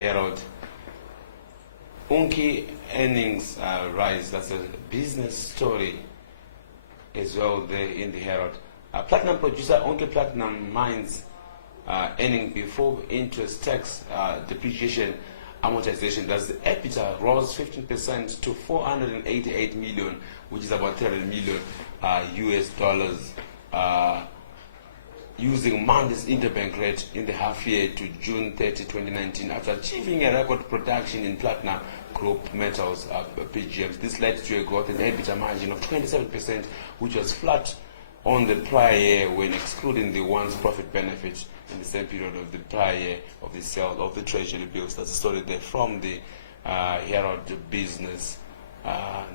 Herald. Unki earnings rise. That's a business story as well there in the Herald. Platinum producer Unki Platinum Mines earning before interest, tax, depreciation, amortization. That's the EBITDA rose 15% to 488 million, which is about 300 million US dollars. Using Monday's interbank rate in the half year to June 30, 2019, after achieving a record production in platinum group metals, PGMs. This led to a growth in EBITDA margin of 27%, which was flat on the prior year when excluding the once profit benefit in the same period of the prior year of the sale of the treasury bills. That's the story there from the Herald Business.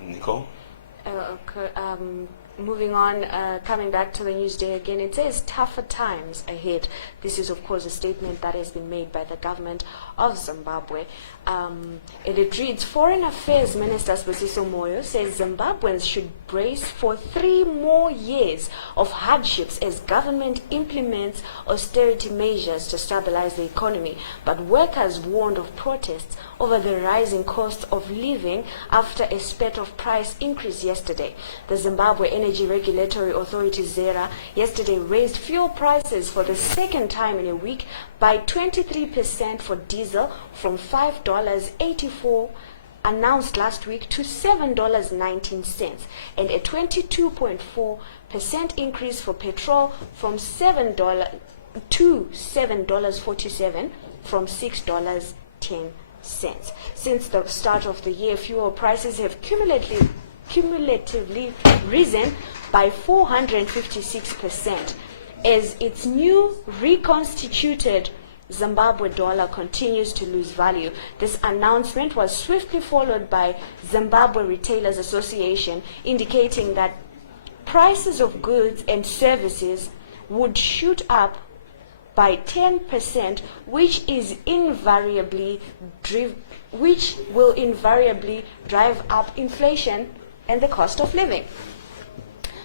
Nicole? Okay, moving on, coming back to the news day again, it says tougher times ahead. This is, of course, a statement that has been made by the government of Zimbabwe. And it reads, Foreign Affairs Minister Sibusiso Moyo says Zimbabweans should brace for 3 more years of hardships as government implements austerity measures to stabilize the economy. But workers warned of protests over the rising cost of living after a spate of price increase yesterday. The Zimbabwe Energy Regulatory Authority, ZERA, yesterday raised fuel prices for the second time in a week by 23% for diesel from $5.84 announced last week to $7.19, and a 22.4% increase for petrol from $7 to $7.47 from $6.10. Since the start of the year, fuel prices have cumulatively risen by 456%, as its new reconstituted Zimbabwe dollar continues to lose value. This announcement was swiftly followed by Zimbabwe Retailers Association indicating that prices of goods and services would shoot up by 10%, which will invariably drive up inflation and the cost of living.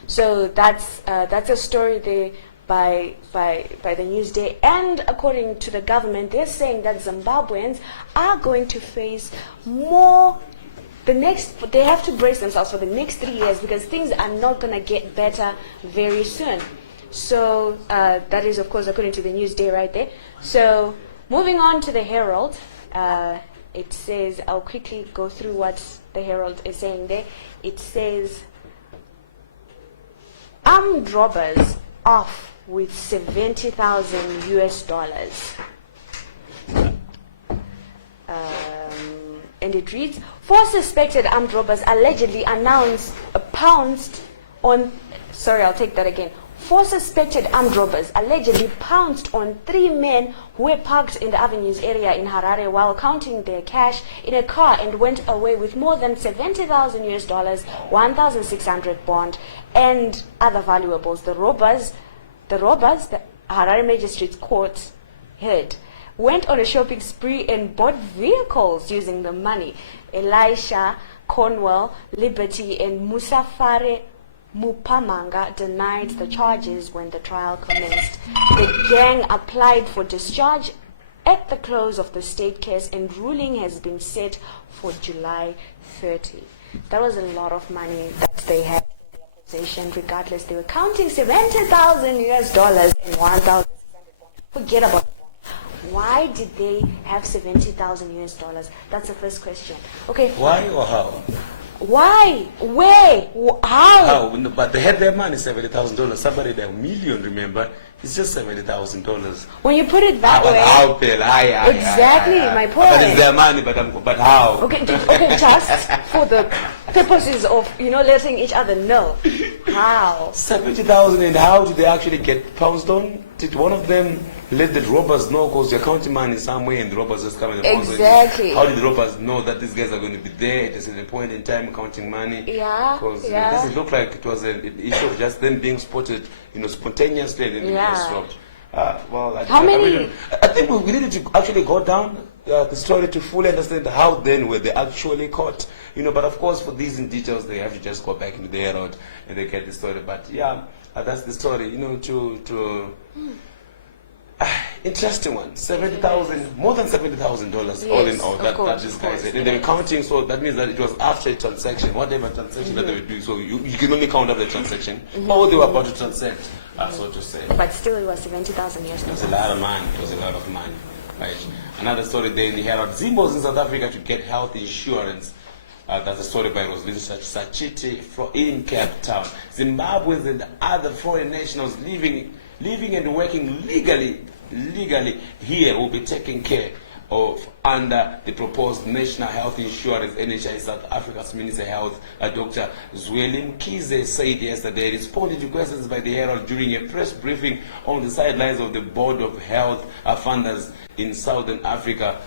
So that's a story there by the Newsday. And according to the government, they're saying that Zimbabweans are going to face more. They have to brace themselves for the next 3 years because things are not going to get better very soon. So that is, of course, according to the Newsday right there. So moving on to the Herald, it says, I'll quickly go through what the Herald is saying there. It says, armed robbers off with 70,000 US dollars. And it reads, 4 suspected armed robbers allegedly pounced on 4 suspected armed robbers allegedly pounced on 3 men who were parked in the Avenues area in Harare while counting their cash in a car and went away with more than 70,000 US dollars, 1,600 bond, and other valuables. The robbers, the Harare Magistrates Court heard, went on a shopping spree and bought vehicles using the money. Elisha, Cornwell, Liberty, and Musafare Mupamanga denied the charges when the trial commenced. The gang applied for discharge at the close of the state case, and ruling has been set for July 30. That was a lot of money that they had in their possession. Regardless, they were counting 70,000 US dollars and 1,600. Forget about it. Why did they have 70,000 US dollars? That's the first question. Okay. Why or how? Why? Where? How? How? But they had their money, $70,000. Somebody had $1 million, remember? It's just $70,000. When you put it that way. How, exactly, my point. But it's their money, but how? Okay, just for the purposes of, letting each other know. How? 70,000, and how did they actually get pounced on? Did one of them let the robbers know, because they're counting money somewhere and the robbers just come and exactly. How did the robbers know that these guys are going to be there at a certain point in time counting money? Yeah. Because it doesn't look like it was an issue of just them being spotted, spontaneously and then just robbed. I think we needed to actually go down the story to fully understand how then were they actually caught. But of course for these in details they have to just go back into the Herald and they get the story. But that's the story. Interesting one. 70,000, more than $70,000 all in all. That this guy said. And they were counting, so that means that it was after a transaction, whatever transaction that they were doing. So you can only count up the transaction, or they were about to transact, so to say. But still, it was 70,000 years. It was a lot of money. It was a lot of money. Right. Another story there in the Herald. Zimbabwe in South Africa to get health insurance. That's a story by Rosalina Sachiti in Cape Town. Zimbabweans and other foreign nationals living and working legally here will be taken care of under the proposed National Health Insurance. NHI South Africa's Minister of Health, Dr. Zweli Mkhize, said yesterday, responding to questions by the Herald during a press briefing on the sidelines of the Board of Health Funders in Southern Africa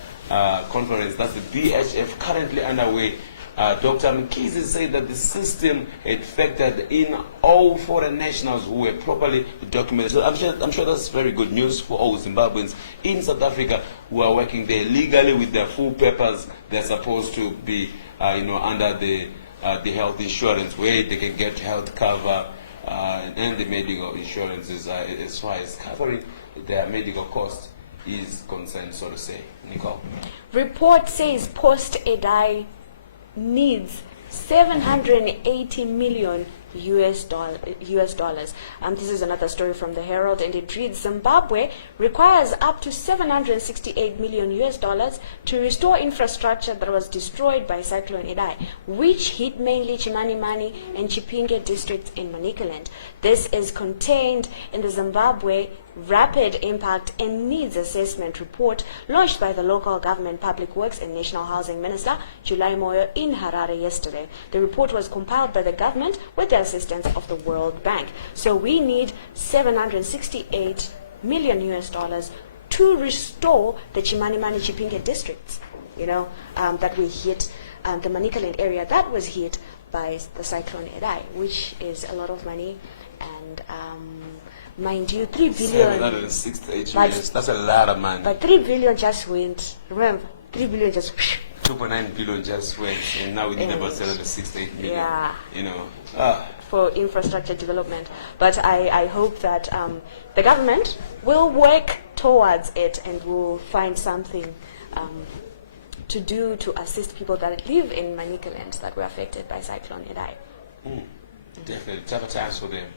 conference. That's the BHF currently underway. Dr. Mkhize said that the system had factored in all foreign nationals who were properly documented. So I'm sure that's very good news for all Zimbabweans in South Africa who are working there legally with their full papers. They're supposed to be, under the health insurance, where they can get health cover and the medical insurances as far as covering their medical cost is concerned, so to say. Nicole. Report says post-EDI needs $780 million US dollars. This is another story from the Herald, and it reads: Zimbabwe requires up to $768 million US dollars to restore infrastructure that was destroyed by Cyclone Idai, which hit mainly Chimanimani and Chipinge districts in Manicaland. This is contained in the Zimbabwe Rapid Impact and Needs Assessment report launched by the local government Public Works and National Housing Minister July Moyo in Harare yesterday. The report was compiled by the government with the assistance of the World Bank. So we need $768 million US dollars to restore the Chimanimani Chipinge districts, that we hit, the Manicaland area that was hit by the Cyclone Idai, which is a lot of money. And mind you, 3 billion. 768 million. That's a lot of money. But 3 billion just went. Remember, 3 billion just. 2.9 billion just went, and now we need about 768 million. Yeah. For infrastructure development. But I hope that the government will work towards it and will find something to do to assist people that live in Manicaland that were affected by Cyclone Idai. Definitely, tougher times for them.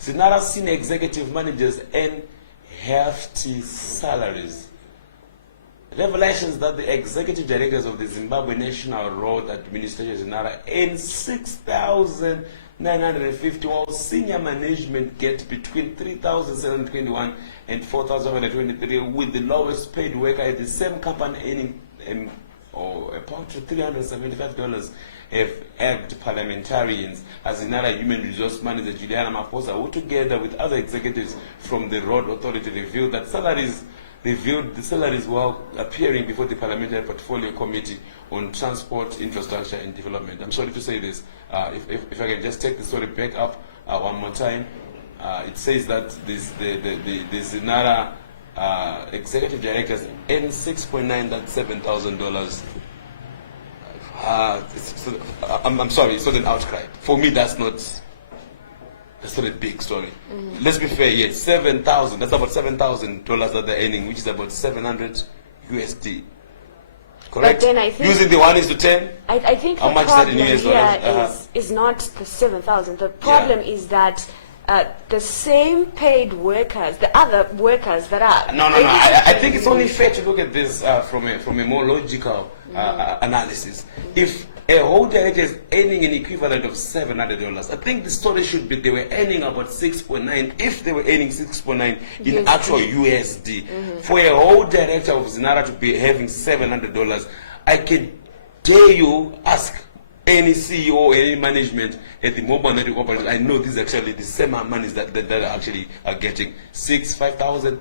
Zinara senior executive managers earn hefty salaries. Revelations that the executive directors of the Zimbabwe National Road Administration Zinara earn $6,950, while senior management get between $3,721 and $4,123, with the lowest paid worker at the same company earning about $375 have egged parliamentarians as Zinara Human Resource Manager Juliana Maposa, who together with other executives from the Road Authority revealed the salaries while appearing before the Parliamentary Portfolio Committee on Transport, Infrastructure and Development. I'm sorry to say this. If I can just take the story back up one more time. It says that the Zinara executive directors earn $6.9, that's $7,000. I'm sorry, it's not an outcry. For me, that's not a big story. Let's be fair here. 7,000. That's about $7,000 that they're earning, which is about 700 USD. Correct. But then I think using the 1:10. I think how the much problem is that in US dollars? is not the 7,000. The problem is that the same paid workers, the other workers that are no. I think it's only fair to look at this from a more logical analysis. If a whole director is earning an equivalent of $700, I think the story should be they were earning about 6.9. If they were earning 6.9 in actual USD, for a whole director of Zinara to be having $700, I can dare you ask any CEO or any management at the mobile network operators. I know this is actually the same money that are actually getting 5,000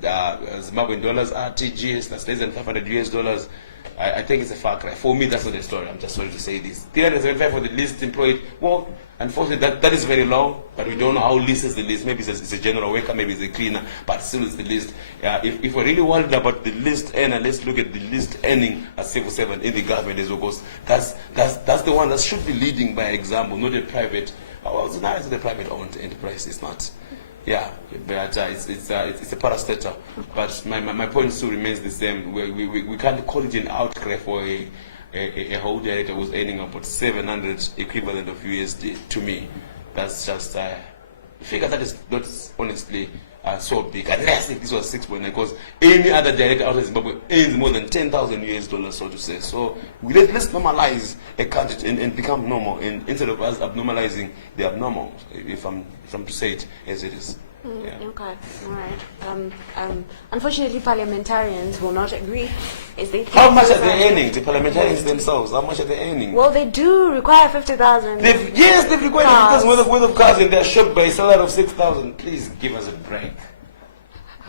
Zimbabwean dollars RTGS. That's less than $500 US. I think it's a far cry. For me, that's not the story. I'm just sorry to say this. 375 for the least employed. Well, unfortunately, that is very low, but we don't know how least is the least. Maybe it's a general worker, maybe it's a cleaner, but still it's the least. If we're really worried about the least earner, let's look at the least earning as civil servant in the government as well, because that's the one that should be leading by example, not a private. Well, it's not a private-owned enterprise. It's not. Yeah, but it's a parastatal. But my point still remains the same. We can't call it an outcry for a whole director who's earning about 700 equivalent of USD. To me, that's just a figure that is not honestly so big. Unless if this was 6.9, because any other director out of Zimbabwe earns more than 10,000 US dollars, so to say. So let's normalize a country and become normal, and instead of us abnormalizing the abnormal, if I'm to say it as it is. Yeah. Okay, all right. Unfortunately, parliamentarians will not agree. How much are they earning? The parliamentarians themselves, how much are they earning? Well, they do require 50,000. Yes, they've required 50,000 worth of cars, and they're shocked by a salary of 6,000. Please give us a break.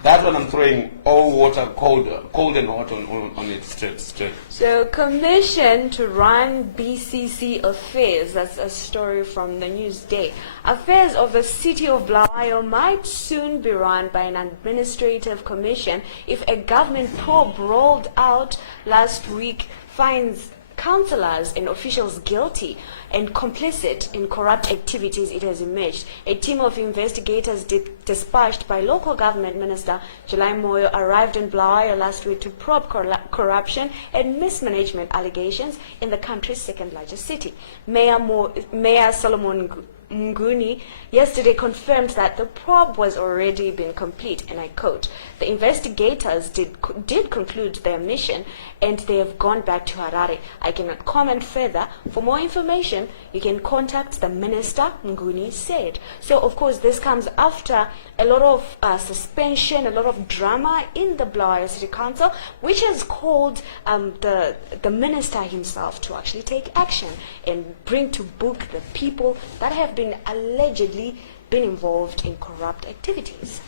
That's when I'm throwing all water, cold and hot on it straight. So, commission to run BCC affairs. That's a story from the Newsday. Affairs of the city of Bulawayo might soon be run by an administrative commission if a government probe rolled out last week finds councillors and officials guilty and complicit in corrupt activities. It has emerged. A team of investigators dispatched by local government minister July Moyo arrived in Bulawayo last week to probe corruption and mismanagement allegations in the country's second largest city. Mayor Solomon Nguni yesterday confirmed that the probe was already been complete, and I quote, "The investigators did conclude their mission and they have gone back to Harare. I cannot comment further. For more information, you can contact the minister," Nguni said. So, of course, this comes after a lot of suspension, a lot of drama in the Bulawayo City Council, which has called the minister himself to actually take action and bring to book the people that have been allegedly been involved in corrupt activities.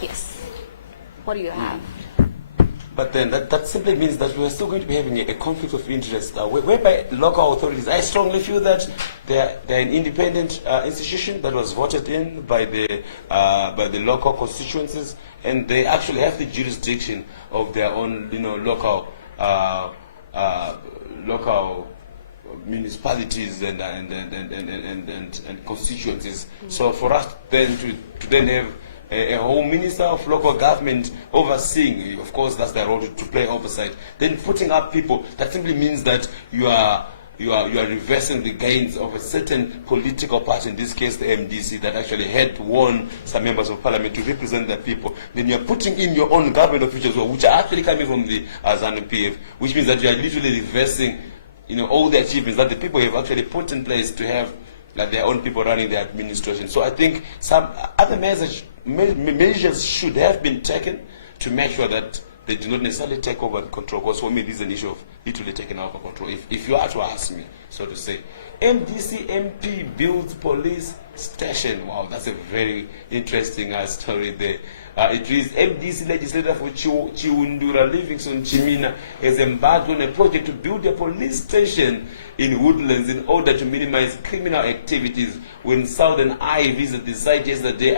Yes. What do you have? But then that simply means that we are still going to be having a conflict of interest, whereby local authorities, I strongly feel that they're an independent institution that was voted in by the local constituencies, and they actually have the jurisdiction of their own, local municipalities and constituencies. So for us then to then have a whole minister of local government overseeing, of course that's their role to play oversight, then putting up people, that simply means that you are reversing the gains of a certain political party, in this case the MDC, that actually had won some members of parliament to represent the people. Then you are putting in your own government officials, which are actually coming from the ZANU-PF, which means that you are literally reversing all the achievements that the people have actually put in place to have their own people running their administration. So I think some other measures should have been taken to make sure that they do not necessarily take over the control, because for me this is an issue of literally taking over control. If you are to ask me, so to say. MDC MP builds police station. Wow, that's a very interesting story there. It reads, MDC legislator for Chiundura Livingston Chimina has embarked on a project to build a police station in Woodlands in order to minimize criminal activities. When Southern Eye visited the site yesterday,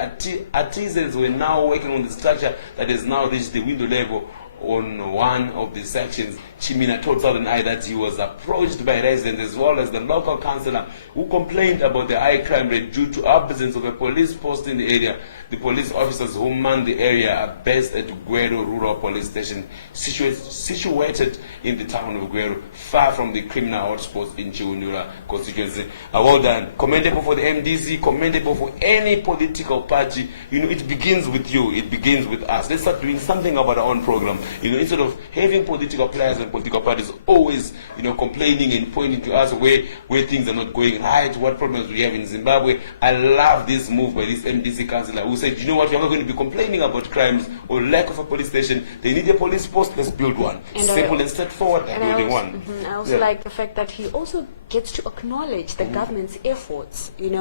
artisans were now working on the structure that has now reached the window level on one of the sections. Chimina told Southern Eye that he was approached by residents as well as the local councillor who complained about the high crime rate due to absence of a police post in the area. The police officers who man the area are based at Gwero Rural Police Station, situated in the town of Gwero, far from the criminal hotspots in Chiundura constituency. Well done. Commendable for the MDC, commendable for any political party. It begins with you, it begins with us. Let's start doing something about our own program. Instead of having political players and political parties always, complaining and pointing to us where things are not going right, what problems we have in Zimbabwe. I love this move by this MDC councillor who said, you know what, we're not going to be complaining about crimes or lack of a police station. They need a police post, let's build one. And simple and straightforward, building one. I also like the fact that he also gets to acknowledge the government's efforts, in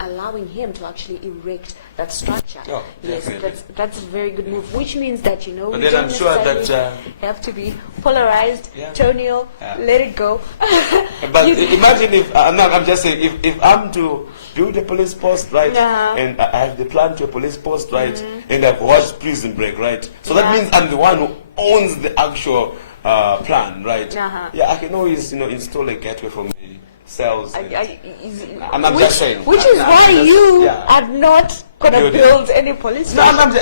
allowing him to actually erect that structure. Oh, yes, that's a very good move, which means that, but we then don't I'm sure that have to be polarized, Tonio, let it go. But imagine if, I'm just saying, if I'm to build a police post, right, and I have the plan to a police post, right, and I've watched Prison Break, right, so that means I'm the one who owns the actual plan, right? Yeah, I can always, install a gateway from cells. I'm which, just saying. Which is why you are not going to build any police station. No, I'm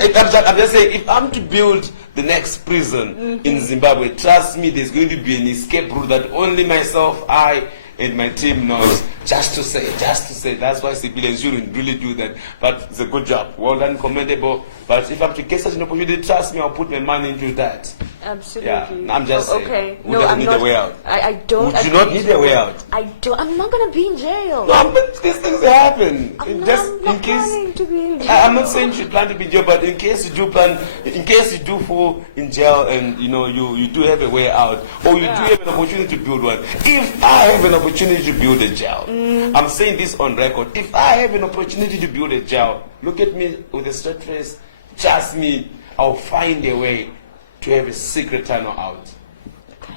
just saying, if I'm to build the next prison in Zimbabwe, trust me, there's going to be an escape route that only myself, I, and my team knows. Just to say, that's why civilians shouldn't really do that. But it's a good job, well done, commendable. But if I'm to get such an opportunity, trust me, I'll put my money into that. Absolutely. Yeah, I'm just saying. Okay. Who doesn't need a way out? I don't. Would you not need a way out? I don't. I'm not going to be in jail. No, but these things happen. I'm case. not planning to be in jail. I'm not saying you should plan to be in jail, but in case you do fall in jail, and you do have a way out, or you do have an opportunity to build one. If I have an opportunity to build a jail, I'm saying this on record. If I have an opportunity to build a jail, look at me with a straight face. Trust me, I'll find a way to have a secret tunnel out.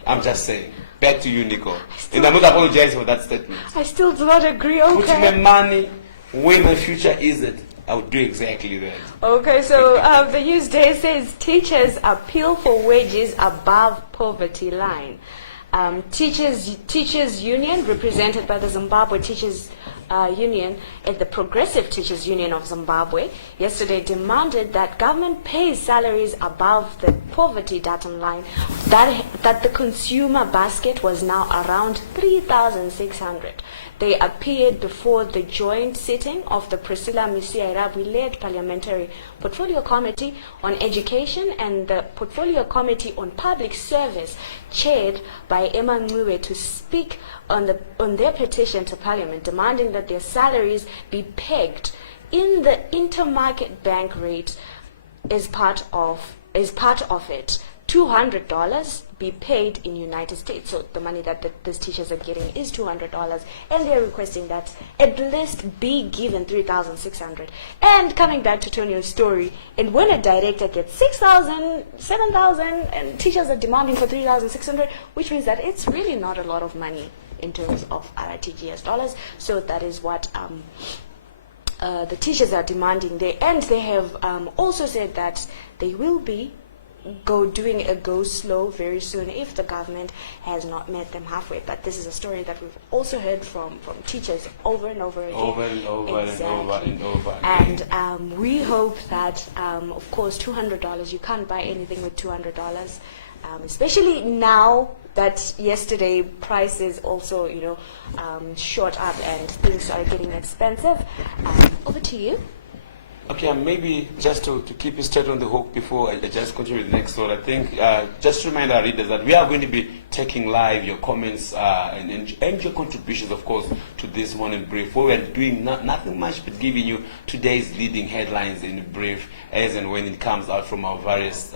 I'm just saying. Back to you, Nico. And I'm not apologizing for that statement. I still do not agree. Okay. Put my money where my future is at. I would do exactly that. Okay, so the news day says teachers appeal for wages above poverty line. Teachers Union, represented by the Zimbabwe Teachers Union and the Progressive Teachers Union of Zimbabwe, yesterday demanded that government pays salaries above the poverty datum line, that the consumer basket was now around 3,600. They appeared before the joint sitting of the Priscilla Misiairabwi-led Parliamentary Portfolio Committee on Education and the Portfolio Committee on Public Service, chaired by Emma Ngube, to speak on their petition to Parliament, demanding that their salaries be pegged in the intermarket bank rate as part of it. $200 be paid in United States. So the money that these teachers are getting is $200, and they're requesting that at least be given 3,600. And coming back to Tonio's story, and when a director gets 6,000, 7,000, and teachers are demanding for 3,600, which means that it's really not a lot of money in terms of RTGS dollars. So that is what the teachers are demanding there, and they have also said that they will be doing a go slow very soon if the government has not met them halfway. But this is a story that we've also heard from teachers over and over again. Over and over exactly. and over and over again. And we hope that, of course, $200, you can't buy anything with $200, especially now that yesterday prices also, shot up and things are getting expensive. Over to you. Okay, maybe just to keep you straight on the hook before I just continue with the next one, I think just to remind our readers that we are going to be taking live your comments and your contributions, of course, to this morning brief, where we're doing nothing much but giving you today's leading headlines in brief as and when it comes out from our various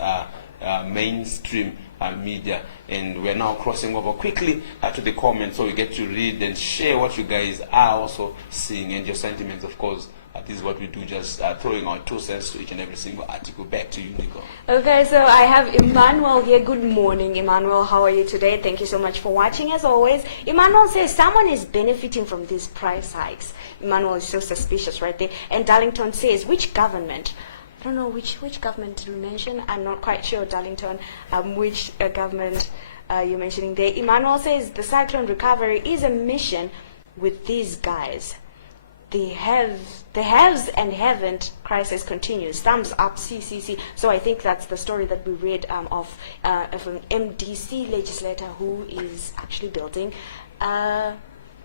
mainstream media. And we're now crossing over quickly to the comments, so you get to read and share what you guys are also seeing and your sentiments, of course. This is what we do, just throwing our 2 cents to each and every single article. Back to you, Nico. Okay, so I have Emmanuel here. Good morning, Emmanuel. How are you today? Thank you so much for watching, as always. Emmanuel says someone is benefiting from these price hikes. Emmanuel is so suspicious right there. And Darlington says, which government? I don't know which government did we mention. I'm not quite sure, Darlington, which government you're mentioning there. Emmanuel says the cyclone recovery is a mission with these guys. The haves and haven't crisis continues. Thumbs up, CCC. So I think that's the story that we read of an MDC legislator who is actually building a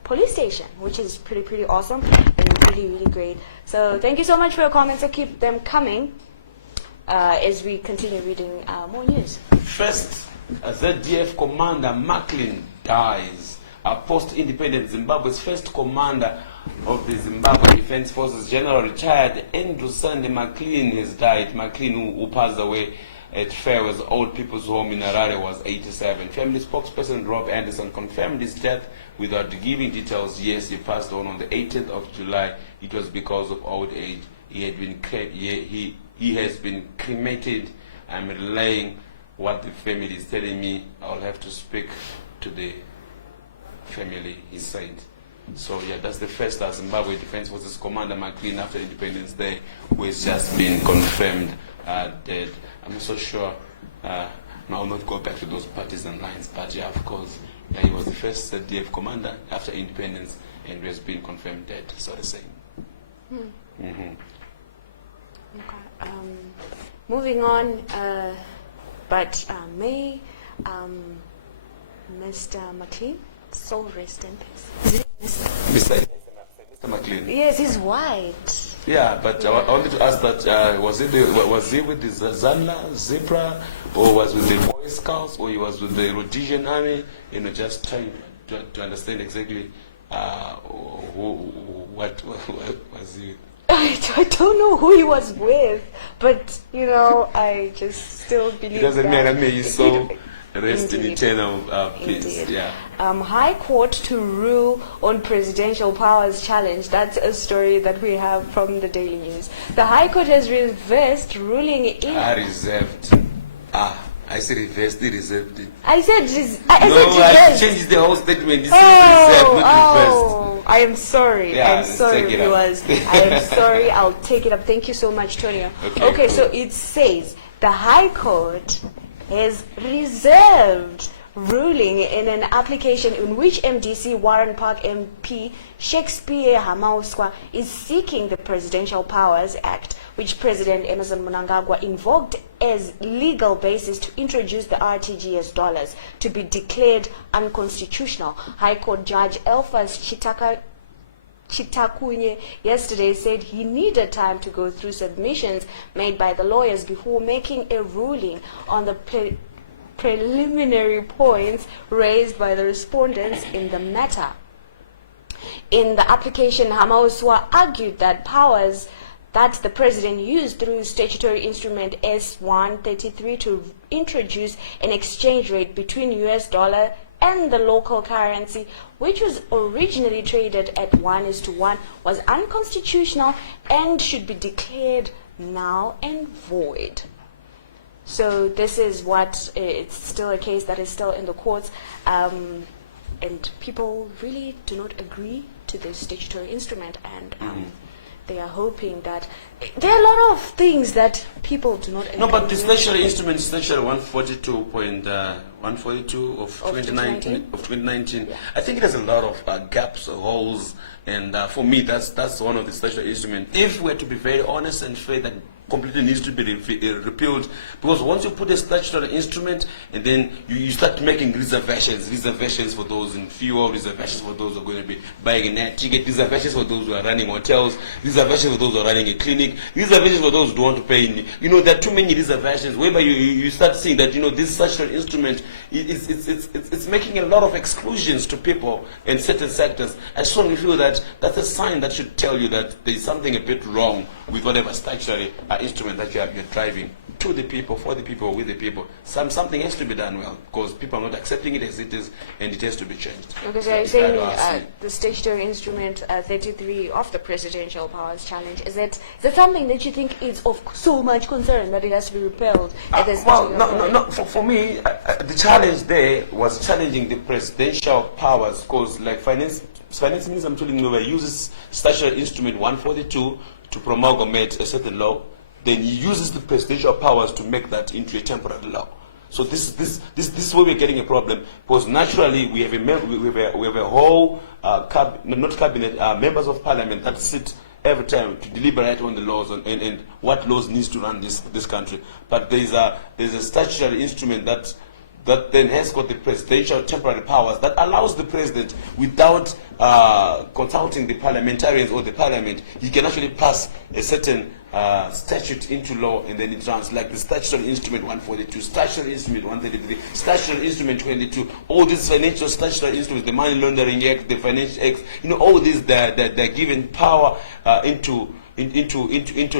police station, which is pretty awesome and really great. So thank you so much for your comments. So keep them coming as we continue reading more news. First, ZDF commander Macklin dies. Post-independent Zimbabwe's first commander of the Zimbabwe Defense Forces, General retired Andrew Sunday McLean, has died. McLean, who passed away at Fairways Old People's Home in Harare, was 87. Family spokesperson Rob Anderson confirmed his death without giving details. Yes, he passed on the 18th of July. It was because of old age. He has been cremated. I'm relaying what the family is telling me. I'll have to speak to the family, he said. So yeah, that's the first Zimbabwe Defense Forces Commander McLean after Independence Day, who has just been confirmed dead. I'm not so sure. I'll not go back to those partisan lines, but yeah, of course, He was the first DF commander after independence, and he has been confirmed dead, so to say. Okay. Moving on, but may Mr. McLean, soul rest in peace. Mr. McLean. Yes, he's white. Yeah, but I wanted to ask that, was he with the Zanla, Zebra, or was with the Boy Scouts, or he was with the Rhodesian Army? Just trying to understand exactly what was he. I don't know who he was with, but I just still believe It doesn't that. matter. May his soul rest in Indeed. eternal peace. Indeed. Yeah. High Court to rule on presidential powers challenge. That's a story that we have from the Daily News. The High Court has reversed ruling in... Reserved. I said reversed, they reserved it. I said No, said I reversed. changed the whole statement. This is reserved, not reversed. I am sorry. Yeah, I'm sorry, take it up. viewers. I am sorry. I'll take it up. Thank you so much, Tonio. Okay, so cool. it says the High Court has reserved ruling in an application in which MDC Warren Park MP Shakespeare Hamauswa is seeking the Presidential Powers Act, which President Emerson Mnangagwa invoked as legal basis to introduce the RTGS dollars, to be declared unconstitutional. High Court Judge Elfas Chitakunye yesterday said he needed time to go through submissions made by the lawyers before making a ruling on the preliminary points raised by the respondents in the matter. In the application, Hamauswa argued that powers that the president used through statutory instrument S-133 to introduce an exchange rate between US dollar and the local currency, which was originally traded at 1:1, was unconstitutional and should be declared null and void. So this is what, it's still a case that is still in the courts, and people really do not agree to this statutory instrument, and they are hoping that there are a lot of things that people do not agree. No, but the statutory instrument, statutory 142 of 2019, Yeah. I think it has a lot of gaps or holes, and for me, that's one of the statutory instruments. If we're to be very honest and fair, that completely needs to be repealed, because once you put a statutory instrument and then you start making reservations for those in fuel, reservations for those who are going to be buying a net ticket, reservations for those who are running hotels, reservations for those who are running a clinic, reservations for those who don't want to pay. There are too many reservations whereby you start seeing that this statutory instrument it's making a lot of exclusions to people in certain sectors. I strongly feel that that's a sign that should tell you that there is something a bit wrong with whatever statutory instrument that you're driving. To the people, for the people, with the people. Something has to be done well, because people are not accepting it as it is, and it has to be changed. Okay, so you're saying the statutory instrument 33 of the Presidential Powers Challenge, is that something that you think is of so much concern that it has to be repealed at this particular point? No. For me, the challenge there was challenging the presidential powers, because like finance minister Mthuli uses statutory instrument 142 to promulgate a certain law. Then he uses the presidential powers to make that into a temporary law. So this is where we're getting a problem, because naturally we have a whole members of parliament that sit every time to deliberate on the laws and what laws needs to run this country. But there's a statutory instrument that then has got the presidential temporary powers that allows the president, without consulting the parliamentarians or the parliament, he can actually pass a certain statute into law, and then it runs, like the statutory instrument 142, statutory instrument 133, statutory instrument 22, all these financial statutory instruments, the Money Laundering Act, the Financial Act, all these, they're given power into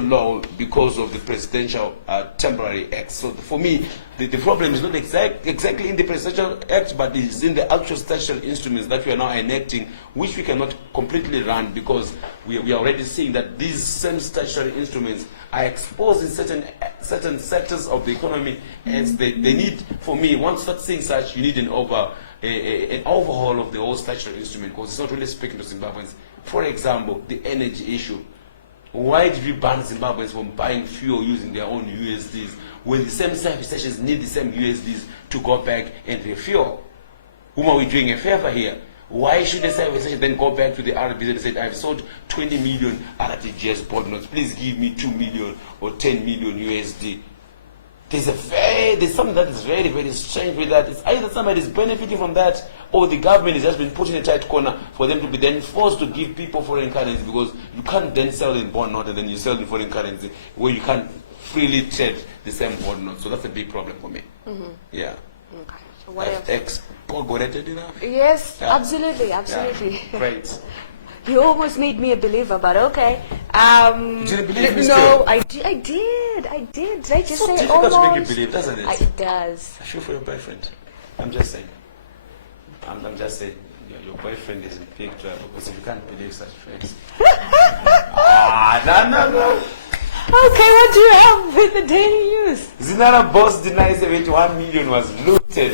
law because of the presidential temporary act. So for me, the problem is not exactly in the presidential act, but it's in the actual statutory instruments that we are now enacting, which we cannot completely run, because we are already seeing that these same statutory instruments are exposed in certain sectors of the economy, and they need, for me, once you start seeing such, you need an overhaul of the whole statutory instrument, because it's not really speaking to Zimbabweans. For example, the energy issue. Why did we ban Zimbabweans from buying fuel using their own USDs when the same service stations need the same USDs to go back and refuel? Whom are we doing a favor here? Why should a service station then go back to the RBs and say, I've sold 20 million RTGS bond notes, please give me 2 million or 10 million USD? There's something that is very, very strange with that. It's either somebody is benefiting from that, or the government has just been put in a tight corner for them to be then forced to give people foreign currency, because you can't then sell in bond note and then you sell in foreign currency where you can't freely trade the same bond note. So that's a big problem for me. Yeah. Okay. So what else? Expurgated enough? Yes, Yeah. absolutely. Yeah. Great. You almost made me a believer, but okay. You didn't believe me No, still? I did. Did I just So say difficult almost? to make you believe, doesn't it? It does. I feel for your boyfriend. I'm just saying. I'm just saying. Your boyfriend is in big trouble, because if you can't believe such things. No. Okay, what do you have with the Daily News? Zinara boss denies 71 million was looted.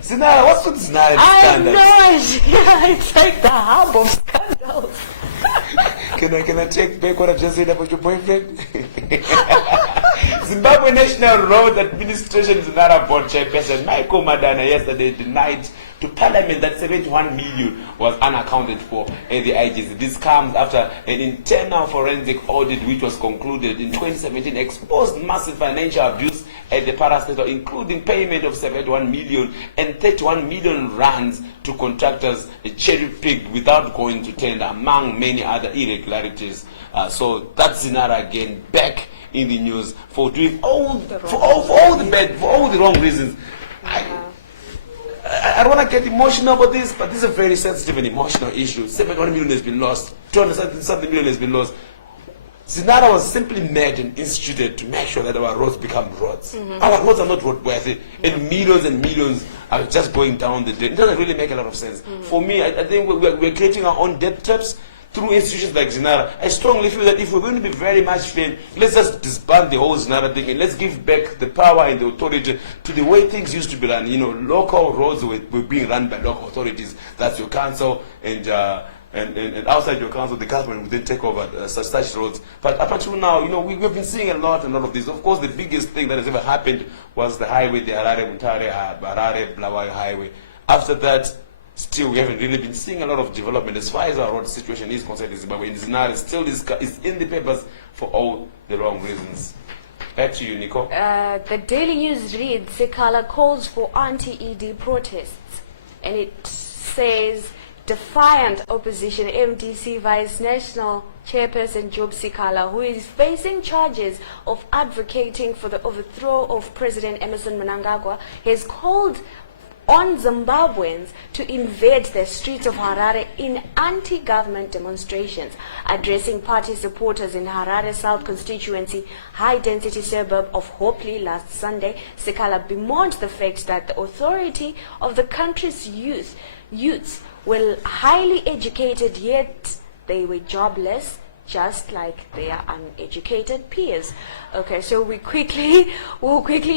Zinara, what's with Zinara I have standards? no idea. It's like the hub of scandals. Can I take back what I just said about your boyfriend? Zimbabwe National Road Administration Zinara Board Chairperson Michael Madana yesterday denied to Parliament that 71 million was unaccounted for at the IGs. This comes after an internal forensic audit which was concluded in 2017 exposed massive financial abuse at the parastatal, including payment of 71 million and 31 million rands to contractors cherry-picked without going to tender, among many other irregularities. So that's Zinara again back in the news for doing all the wrong reasons. I don't want to get emotional about this, but this is a very sensitive and emotional issue. 71 million has been lost. 200 something million has been lost. Zinara was simply made and instituted to make sure that our roads become roads. Our roads are not roadworthy, and millions are just going down the drain. It doesn't really make a lot of sense. For me, I think we're creating our own death traps through institutions like Zinara. I strongly feel that if we're going to be very much fair, let's just disband the whole Zinara thing and let's give back the power and the authority to the way things used to be run. You know, local roads were being run by local authorities. That's your council, and outside your council, the government will then take over such roads. But up until now, you know, we've been seeing a lot of this. Of course, the biggest thing that has ever happened was the highway, the Harare-Bulawayo highway. After that, still, we haven't really been seeing a lot of development as far as our road situation is concerned in Zimbabwe. And Zinara still is in the papers for all the wrong reasons. Back to you, Nico. The Daily News reads, Sekala calls for anti-ED protests. And it says, defiant opposition MDC Vice National Chairperson Job Sikala, who is facing charges of advocating for the overthrow of President Emerson Mnangagwa, has called on Zimbabweans to invade the streets of Harare in anti-government demonstrations. Addressing party supporters in Harare South constituency, high-density suburb of Hopley last Sunday, Sekala bemoaned the fact that the authority of the country's youths were highly educated, yet they were jobless, just like their uneducated peers. Okay, so we'll quickly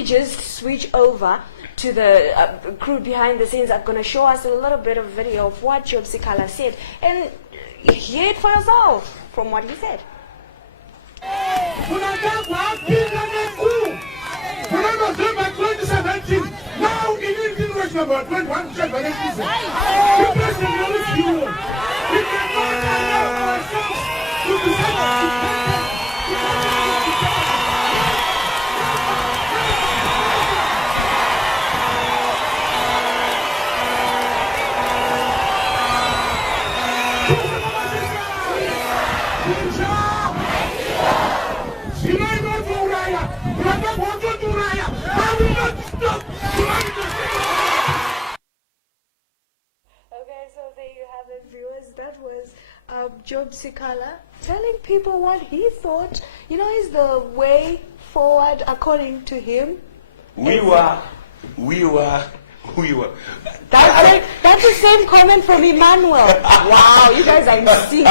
just switch over to the crew behind the scenes. I'm going to show us a little bit of video of what Job Sikala said, and hear it for yourself from what he said. Now in English number 21, Okay, so there you have it, viewers. That was Job Sikala telling people what he thought, you know, is the way forward according to him. We were. That's the same comment from Emmanuel. Wow, you guys are in sync.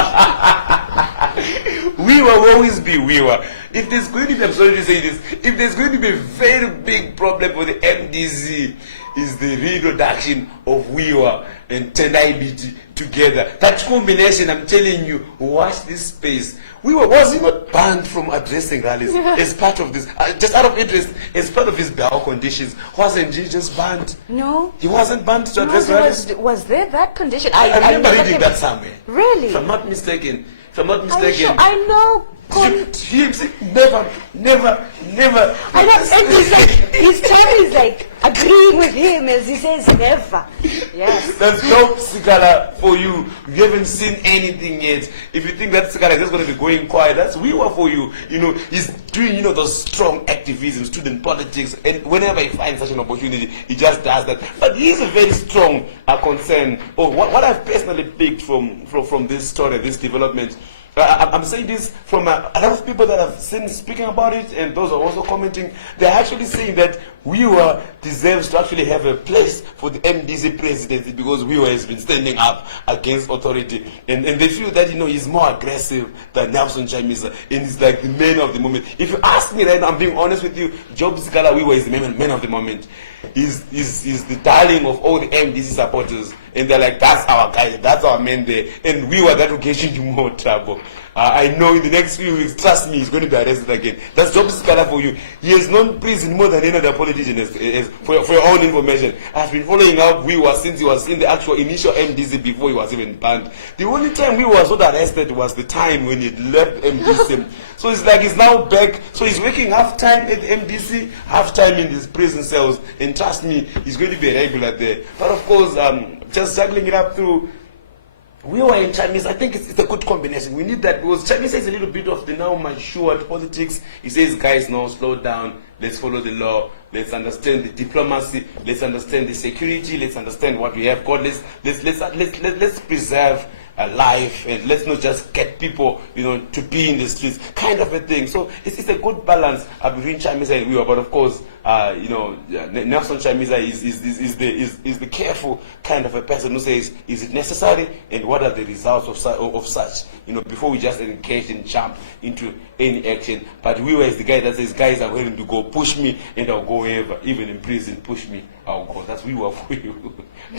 We will always be we were. if there's going to be, I'm sorry to say this, if there's going to be a very big problem for the MDC, is the reintroduction of Wiwa and Tendai Biti together. That combination, I'm telling you, watch this space. Was he not banned from addressing rallies as part of this? Just out of interest, as part of his bail conditions, wasn't he just banned? No. He wasn't banned to address rallies? Was there that condition? I remember reading that somewhere. Really? If I'm not mistaken. Are you sure? I know. Never. I know, and he's like, his child is like agreeing with him as he says never. Yes. That's no Sikala for you. You haven't seen anything yet. If you think that Sikala is just going to be going quiet, that's Wiwa for you. You know, he's doing, those strong activism, student politics, and whenever he finds such an opportunity, he just does that. But he is a very strong concern. What I've personally picked from this story, this development, I'm saying this from a lot of people that I've seen speaking about it, and those are also commenting. They're actually saying that Wiwa deserves to actually have a place for the MDC presidency because Wiwa has been standing up against authority, and they feel that he's more aggressive than Nelson Chamisa, and he's like the man of the moment. If you ask me right now, I'm being honest with you, Job Sikala Wiwa is the man of the moment. He's the darling of all the MDC supporters, and they're like, that's our guy, that's our man there, and we were that will get you into more trouble. I know in the next few weeks, trust me, he's going to be arrested again. That's Job Sikala for you. He has known prison more than any other politician. For your own information, I've been following up Wiwa since he was in the actual initial MDC before he was even banned. The only time Wiwa was not arrested was the time when he left MDC. So it's like he's now back. So he's working half time at the MDC, half time in these prison cells. And trust me, he's going to be a regular there. But of course, just juggling it up through Wiwa and Chamisa, I think it's a good combination. We need that because Chamisa is a little bit of the now matured politics. He says, guys, no, slow down. Let's follow the law. Let's understand the diplomacy. Let's understand the security. Let's understand what we have got. Let's preserve life, and let's not just get people, to be in the streets, kind of a thing. So it's a good balance between Chamisa and Wiwa. But of course, Nelson Chamisa is the careful kind of a person who says, is it necessary, and what are the results of such? Before we just engage and jump into any action. But Wiwa is the guy that says, guys are willing to go, push me, and I'll go wherever, even in prison, push me, I'll go. That's Wiwa for you.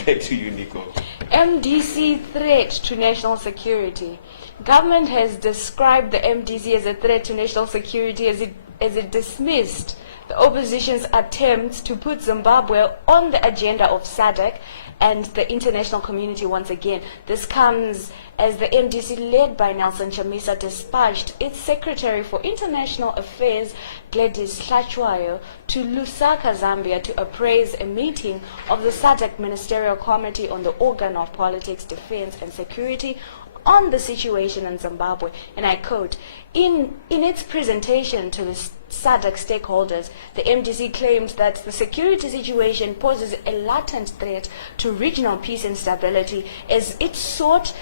Back to you, Nico. MDC threat to national security. Government has described the MDC as a threat to national security as it dismissed the opposition's attempts to put Zimbabwe on the agenda of SADC and the international community once again. This comes as the MDC, led by Nelson Chamisa, dispatched its Secretary for International Affairs, Gladys Hlachwayo, to Lusaka, Zambia, to appraise a meeting of the SADC Ministerial Committee on the Organ of Politics, Defense and Security on the situation in Zimbabwe. And I quote, in its presentation to the SADC stakeholders, the MDC claimed that the security situation poses a latent threat to regional peace and stability as it sought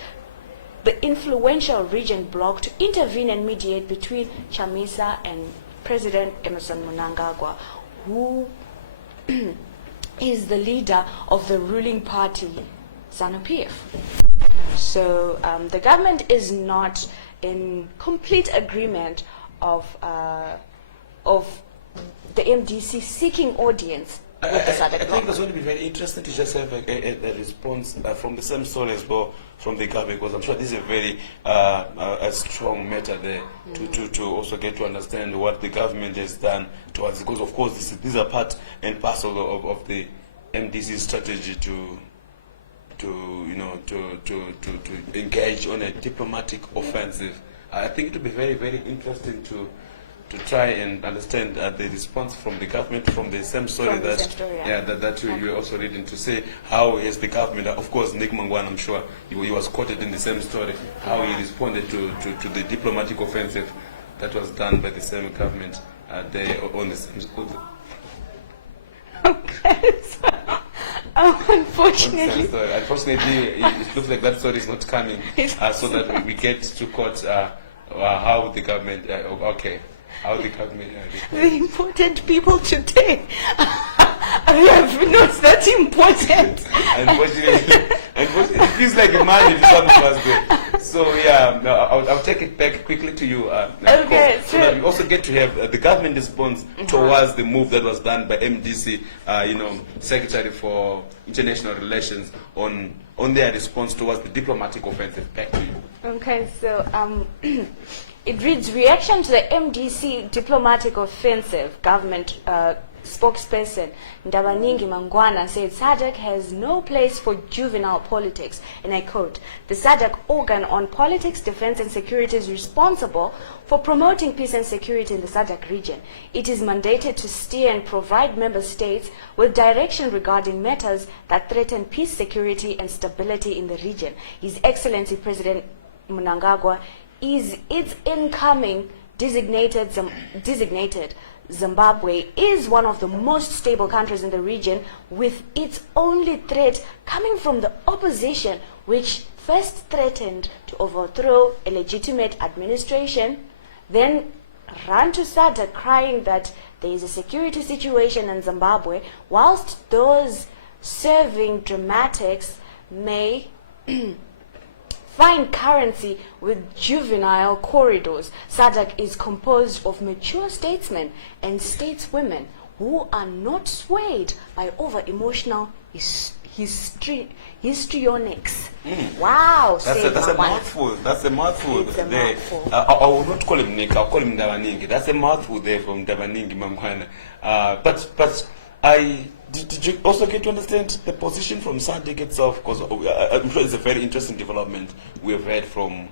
the influential region bloc to intervene and mediate between Chamisa and President Emerson Mnangagwa, who is the leader of the ruling party, ZANU-PF. So the government is not in complete agreement of the MDC seeking audience with the SADC. I think it's going to be very interesting to just have a response from the same source as well from the government, because I'm sure this is a very a strong matter there to also get to understand what the government has done towards, because of course these are part and parcel of the MDC strategy to engage on a diplomatic offensive. I think it will be very, very interesting to try and understand the response from the government from the same story that you were also reading, to say how is the government, of course Nick Mangwana, I'm sure he was quoted in the same story, how he responded to the diplomatic offensive that was done by the same government there on the same school. Okay, so, unfortunately, it looks like that story is not coming, so that we get to court how the government, how the government... the important people today are not that important. Unfortunately, it feels like a man in some of us there. So yeah, no, I'll take it back quickly to you. Okay, so that we also get to have the government response towards the move that was done by MDC, Secretary for International Relations, on their response towards the diplomatic offensive. Back to you. Okay, so it reads, reaction to the MDC diplomatic offensive. Government spokesperson Ndabaningi Mangwana said SADC has no place for juvenile politics, and I quote, the SADC organ on politics, defense and security is responsible for promoting peace and security in the SADC region. It is mandated to steer and provide member states with direction regarding matters that threaten peace, security and stability in the region. His Excellency President Mnangagwa is its incoming designated Zimbabwe is one of the most stable countries in the region, with its only threat coming from the opposition, which first threatened to overthrow a legitimate administration, then ran to SADC crying that there is a security situation in Zimbabwe, whilst those serving dramatics may find currency with juvenile corridors. SADC is composed of mature statesmen and stateswomen who are not swayed by over-emotional histrionics. Wow, that's a mouthful. That's a mouthful. It's a there. mouthful. I will not call him Nick. I'll call him Ndabaningi. That's a mouthful there from Ndabaningi Mangwana. But did you also get to understand the position from SADC itself? Because I'm sure it's a very interesting development we have heard from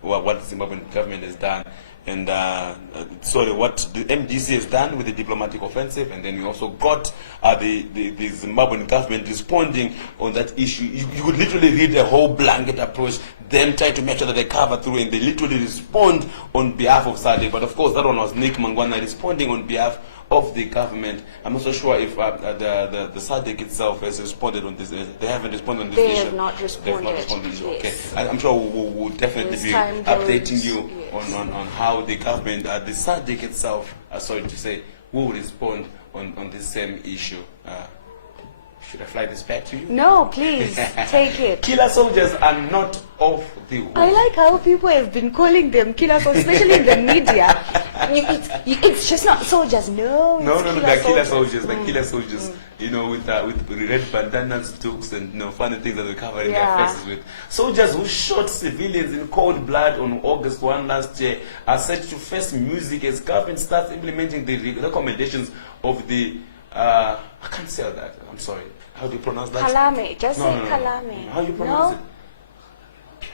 what the Zimbabwean government has done, and what the MDC has done with the diplomatic offensive, and then we also got the Zimbabwean government responding on that issue. You could literally read a whole blanket approach, them trying to make sure that they cover through, and they literally respond on behalf of SADC. But of course, that one was Nick Mangwana responding on behalf of the government. I'm not so sure if the SADC itself has responded on this. They haven't responded on this issue. They have not responded. They have not responded. Yes. Okay, I'm sure we'll definitely be updating you on how the government, the SADC itself, sorry to say, will respond on this same issue. Should I fly this back to you? No, please, take it. Killer soldiers are not off the hook. I like how people have been calling them killer soldiers, especially in the media. It's just not soldiers, no. No, they're killer soldiers. They're killer soldiers. With red bandanas, dukes, and funny things that they cover in their faces with. Soldiers who shot civilians in cold blood on August 1 last year are set to face music as government starts implementing the recommendations of the. I can't say that. I'm sorry. How do you pronounce that? Kalame. Just say Kalame. No. How do you pronounce it?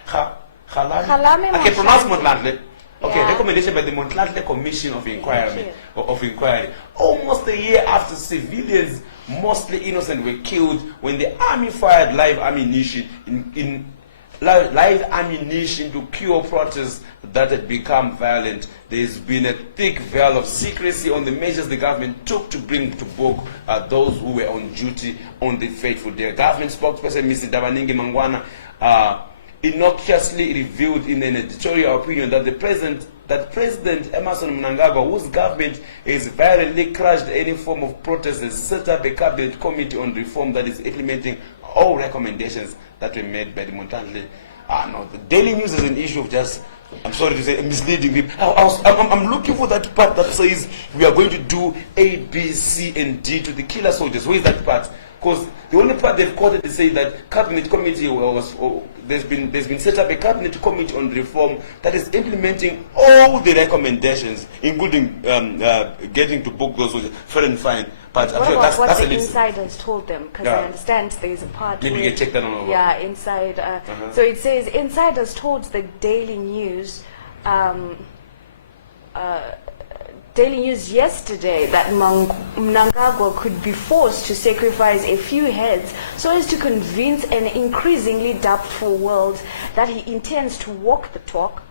Kalame. Kalame. I can pronounce Montlantle. Okay, Yeah. recommendation by the Montlantle Commission of Inquiry. Almost a year after civilians, mostly innocent, were killed when the army fired live ammunition to cure protests that had become violent. There's been a thick veil of secrecy on the measures the government took to bring to book those who were on duty on the fateful day. Government spokesperson Mr. Ndabaningi Mangwana innocuously revealed in an editorial opinion that President Emerson Mnangagwa, whose government has violently crushed any form of protest, has set up a cabinet committee on reform that is implementing all recommendations that were made by the Montlantle. No, the Daily News is an issue of just, I'm sorry to say, misleading people. I'm looking for that part that says we are going to do A, B, C, and D to the killer soldiers. Where is that part? Because the only part they've quoted is say that cabinet committee there's been set up a cabinet committee on reform that is implementing all the recommendations, including getting to book those soldiers. Fair and fine. But What I'm sure about what that's the a list. insiders told them? Because I understand there's a part Maybe where, you can check that on over. Yeah, inside. So it says insiders told the Daily News yesterday that Mnangagwa could be forced to sacrifice a few heads so as to convince an increasingly doubtful world that he intends to walk the talk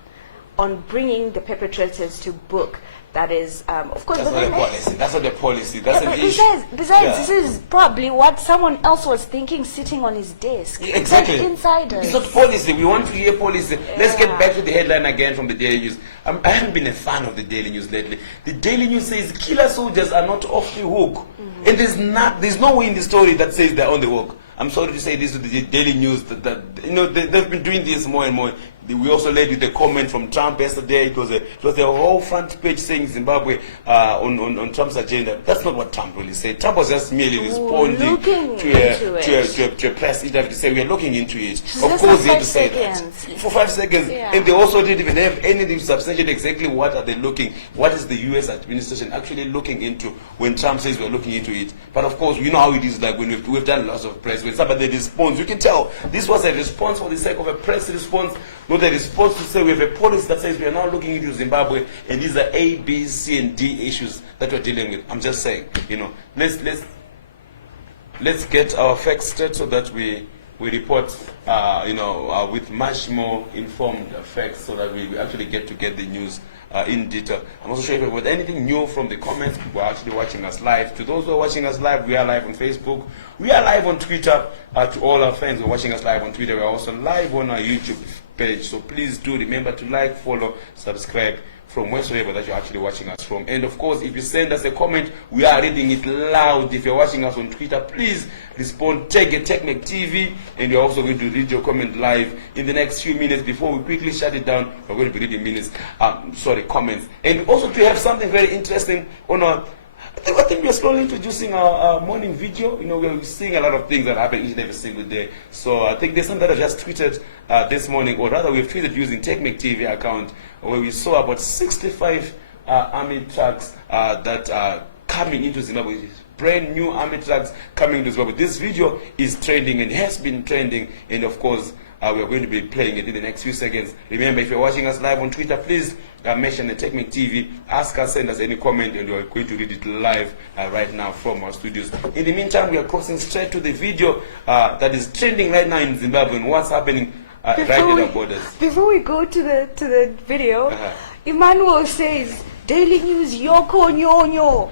on bringing the perpetrators to book. That is, of course, That's not a policy. That's not a policy. That's an issue. Besides, this is probably what someone else was thinking sitting on his desk. Exactly. It's like insiders. It's not policy. We want to hear policy. Let's get back to the headline again from the Daily News. I haven't been a fan of the Daily News lately. The Daily News says killer soldiers are not off the hook. And there's no way in the story that says they're on the hook. I'm sorry to say this to the Daily News that they've been doing this more and more. We also led with a comment from Trump yesterday. It was a whole front page saying Zimbabwe on Trump's agenda. That's not what Trump really said. Trump was just merely responding to a press interview to say we are looking into it. Of course, he had to say that for 5 seconds, and they also didn't even have anything to substantiate exactly what are they looking. What is the U.S. administration actually looking into when Trump says we're looking into it? But of course, you know how it is. Like when we've done lots of press, when somebody responds, you can tell this was a response for the sake of a press response, not a response to say we have a policy that says we are now looking into Zimbabwe and these are A, B, C, and D issues that we're dealing with. I'm just saying, let's get our facts straight so that we report, with much more informed facts, so that we actually get the news in detail. I'm also sure if there's anything new from the comments, people are actually watching us live. To those who are watching us live, we are live on Facebook. We are live on Twitter. To all our friends who are watching us live on Twitter, we are also live on our YouTube page. So please do remember to like, follow, subscribe from wherever that you're actually watching us from. And of course, if you send us a comment, we are reading it loud. If you're watching us on Twitter, please respond, tag a Technic TV, and we're also going to read your comment live in the next few minutes. Before we quickly shut it down, we're going to be reading comments. And also to have something very interesting on our, I think we're slowly introducing our morning video. We're seeing a lot of things that happen each and every single day. So I think there's something that I just tweeted this morning, or rather we've tweeted using Technic TV account, where we saw about 65 army trucks that are coming into Zimbabwe. Brand new army trucks coming into Zimbabwe. This video is trending and has been trending, and of course we are going to be playing it in the next few seconds. Remember, if you're watching us live on Twitter, please mention the Technic TV, ask us, send us any comment, and we are going to read it live right now from our studios. In the meantime, we are crossing straight to the video that is trending right now in Zimbabwe and what's happening right at our borders. Before we go to the video, Emmanuel says, Daily News, Yoko Nyonyo.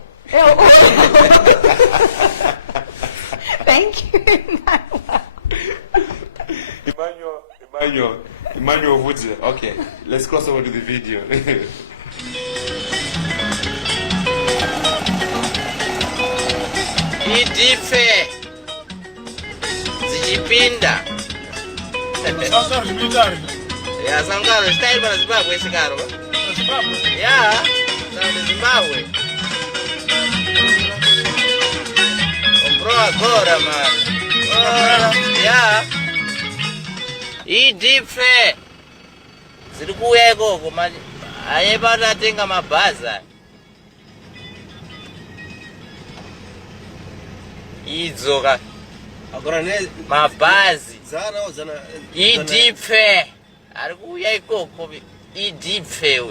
Thank you, Emmanuel. Emmanuel Woods. Okay, let's cross over to the video. Idife zichipinda ya sangaro style para Zimbabwe sigaro ya Zimbabwe compro agora mano ya idife ziri kuuya ikoko manje ayepata atenga mabhaza idzoka mabhazi idipfe ari kuuya ikoko idipfe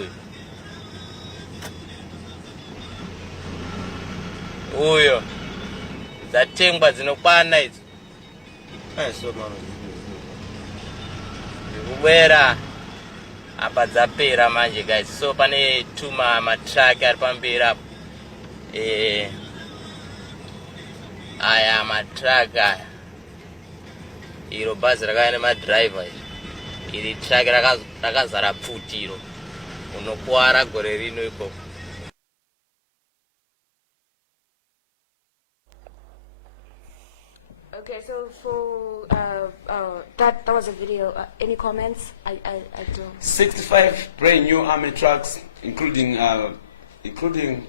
uyo dzatengwa dzinokwana idzo kubwera apa dzapera manje guys. So pane matraki ari pamberi apo aya matraki aya, iro bhazi rakauya nemadhiraivha iri traki rakazara pfutiro, unokuwara gore rino ikoko. Okay, so for that was a video. Any comments? I don't. 65 brand new army trucks, including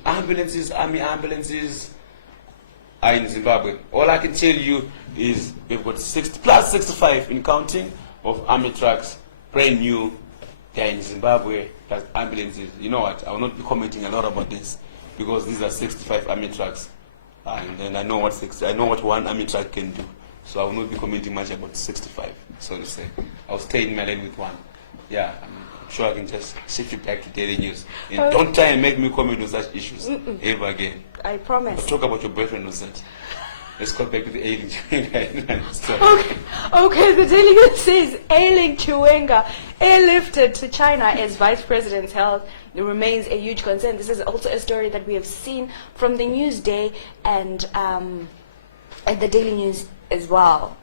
ambulances, army ambulances, are in Zimbabwe. All I can tell you is we've got 60 plus 65 in counting of army trucks, brand new. They're in Zimbabwe. Plus ambulances. You know what? I will not be commenting a lot about this because these are 65 army trucks. And I know what one army truck can do. So I will not be commenting much about 65, so to say. I'll stay in my lane with one. Yeah, I'm sure I can just shift it back to daily news. And don't try and make me comment on such issues ever again. I promise. I'll talk about your boyfriend on that. Let's go back to the ailing Chiwenga. Okay, the Daily News says ailing Chiwenga airlifted to China as Vice President's health remains a huge concern. This is also a story that we have seen from the Newsday and the Daily News as well.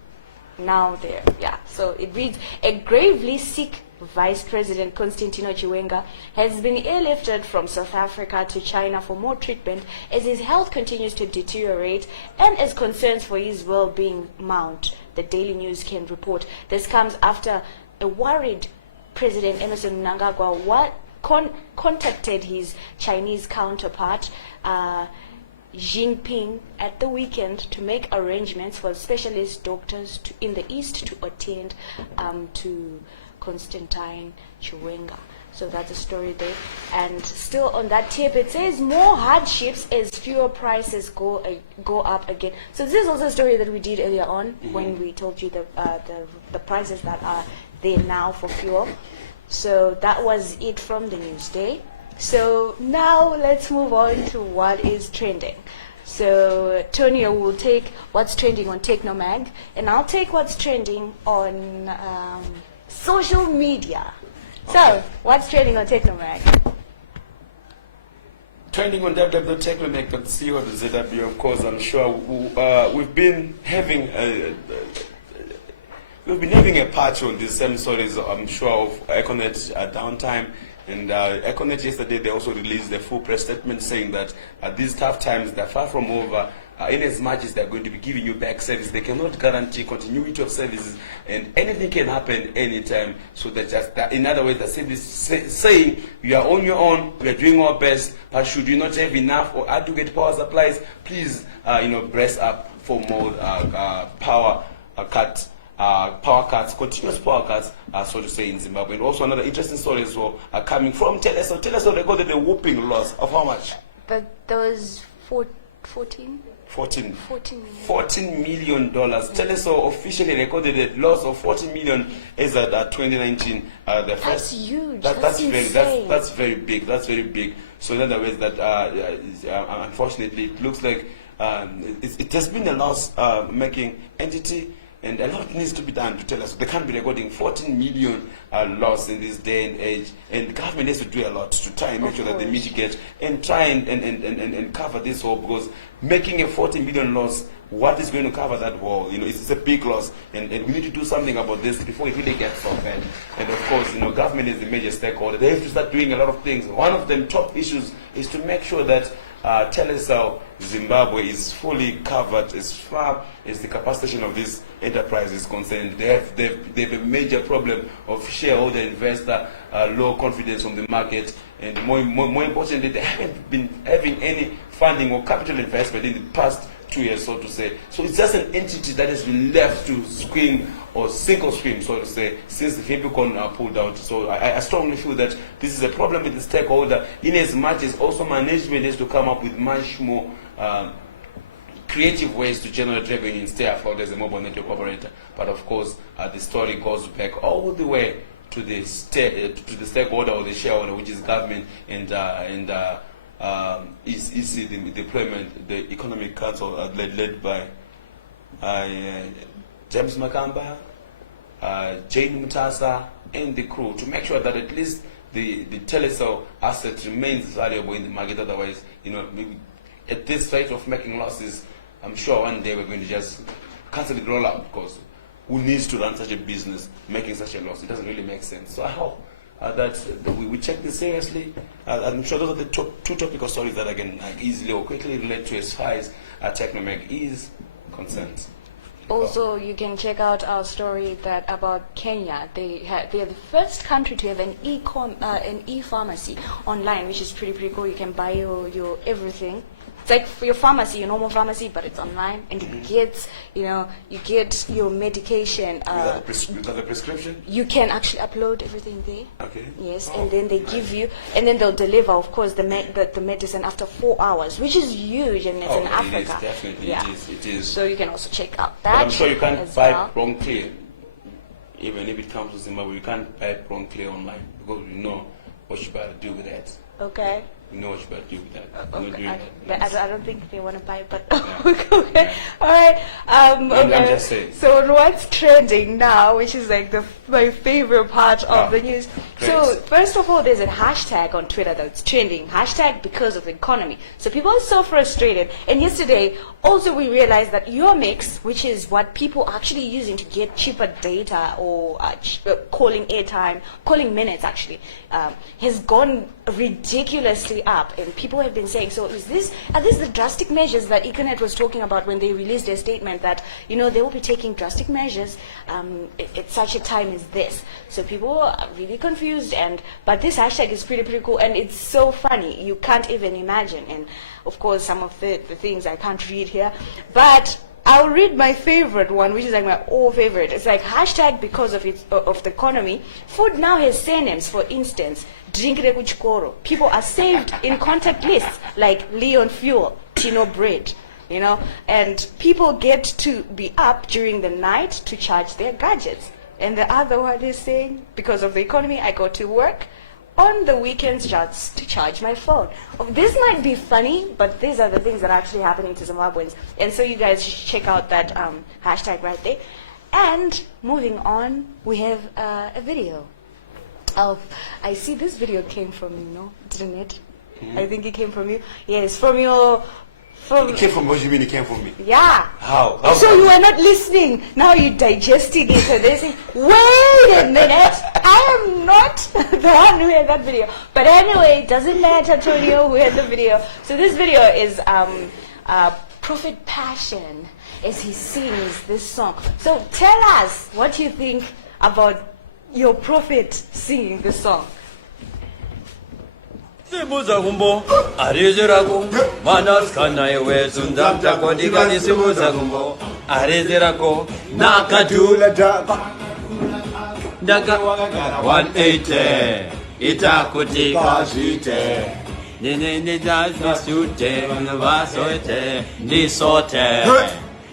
Now there, yeah. So it reads, a gravely sick Vice President Constantino Chiwenga has been airlifted from South Africa to China for more treatment as his health continues to deteriorate and as concerns for his well-being mount. The Daily News can report. This comes after a worried President Emerson Mnangagwa contacted his Chinese counterpart, Xi Jinping, at the weekend to make arrangements for specialist doctors in the East to attend to Constantine Chiwenga. So that's a story there. And still on that tip, it says more hardships as fuel prices go up again. So this is also a story that we did earlier on when we told you the prices that are there now for fuel. So that was it from the news day. So now let's move on to what is trending. So Tonio will take what's trending on Technomag, and I'll take what's trending on social media. Okay. So, what's trending on Technomag? Trending on www.technomag.co.zw, of course, I'm sure we've been having a patch on these same stories, I'm sure, of Econet downtime. And Econet yesterday, they also released a full press statement saying that these tough times, they're far from over. In as much as they're going to be giving you back service, they cannot guarantee continuity of services, and anything can happen anytime. So they're just, in other words, they're saying you are on your own, we are doing our best, but should you not have enough or adequate power supplies, please, brace up for more power cuts, continuous power cuts, so to say, in Zimbabwe. And also another interesting story as well coming from Teleso. Teleso recorded a whooping loss of how much? But there was 14 million. Teleso officially recorded a loss of 14 million as at 2019. That's huge. That's insane. very big. That's very big. So in other words, that unfortunately, it looks like it has been a loss-making entity. And a lot needs to be done to tell us. They can't be recording 14 million loss in this day and age. And the government has to do a lot to try and make sure that they mitigate and try and cover this hole, because making a 14 million loss, what is going to cover that hole? It's a big loss, and we need to do something about this before it really gets so bad. And of course, government is the major stakeholder. They have to start doing a lot of things. One of them top issues is to make sure that Telecel Zimbabwe is fully covered as far as the capacitation of this enterprise is concerned. They have a major problem of shareholder investor low confidence from the market, and more importantly, they haven't been having any funding or capital investment in the past 2 years, so to say. So it's just an entity that has been left to scream or sink or swim, so to say, since the Fipicon pulled out. So I strongly feel that this is a problem with the stakeholder, in as much as also management has to come up with much more creative ways to generate revenue and stay afloat as a mobile network operator. But of course, the story goes back all the way to the stakeholder or the shareholder, which is government, and is the deployment, the economic council led by James Makamba, Jane Mutasa, and the crew, to make sure that at least the Telecel asset remains valuable in the market. Otherwise, at this rate of making losses, I'm sure one day we're going to just cancel the rollout, because who needs to run such a business making such a loss? It doesn't really make sense. So I hope that we check this seriously. I'm sure those are the two topical stories that I can easily or quickly relate to as far as Technomag is concerned. Also, you can check out our story about Kenya. They are the first country to have an e-pharmacy online, which is pretty cool. You can buy your everything. It's like for your pharmacy, your normal pharmacy, but it's online, and you get your medication. Without a prescription? You can actually upload everything there. Okay. Yes, and then they give you, and then they'll deliver, of course, the medicine after 4 hours, which is huge, and it's in Africa. It is, definitely. Yeah. It is. So you can also check out that. But I'm sure you can't buy well. wrong clear. Even if it comes to Zimbabwe, you can't buy wrong clear online, because you know what you better do with that. Okay. You know what you better do with that. Okay. I don't think they want to buy it, but Yeah. okay. All right. I'm just saying. So what's trending now, which is like my favorite part of the news. Great. So first of all, there's a hashtag on Twitter that's trending. Hashtag because of the economy. So people are so frustrated. And yesterday, also we realized that your mix, which is what people are actually using to get cheaper data or calling airtime, calling minutes actually, has gone ridiculously really up, and people have been saying, so are these the drastic measures that Econet was talking about when they released their statement that, you know, they will be taking drastic measures at such a time as this? So people are really confused, but this hashtag is pretty cool, and it's so funny. You can't even imagine. And of course, some of the things I can't read here, but I'll read my favorite one, which is like my favorite. It's like hashtag because of the economy. Food now has surnames. For instance, drinkire kuchikoro. People are saved in contact lists like Leon Fuel, Tino Bread, you know, and people get to be up during the night to charge their gadgets. And the other one is saying, because of the economy, I go to work on the weekends just to charge my phone. This might be funny, but these are the things that are actually happening to Zimbabweans. And so you guys should check out that hashtag right there. And moving on, we have a video of, I see this video came from you, no? Didn't it? Mm-hmm. I think it came from you. Yes, from your... It came from, what do you mean it came from me? Yeah. How? So you are not listening. Now you're digesting it. And they say, wait a minute. I am not the one who had that video. But anyway, it doesn't matter, Antonio, who had the video. So this video is Prophet Passion as he sings this song. So tell us what you think about your prophet singing this song. Sibuza kumbo arezerako manaskana iwe zundamta kodikani sibuza kumbo arezerako nakatula daka 180 itakutika zite nene dasute vasote disote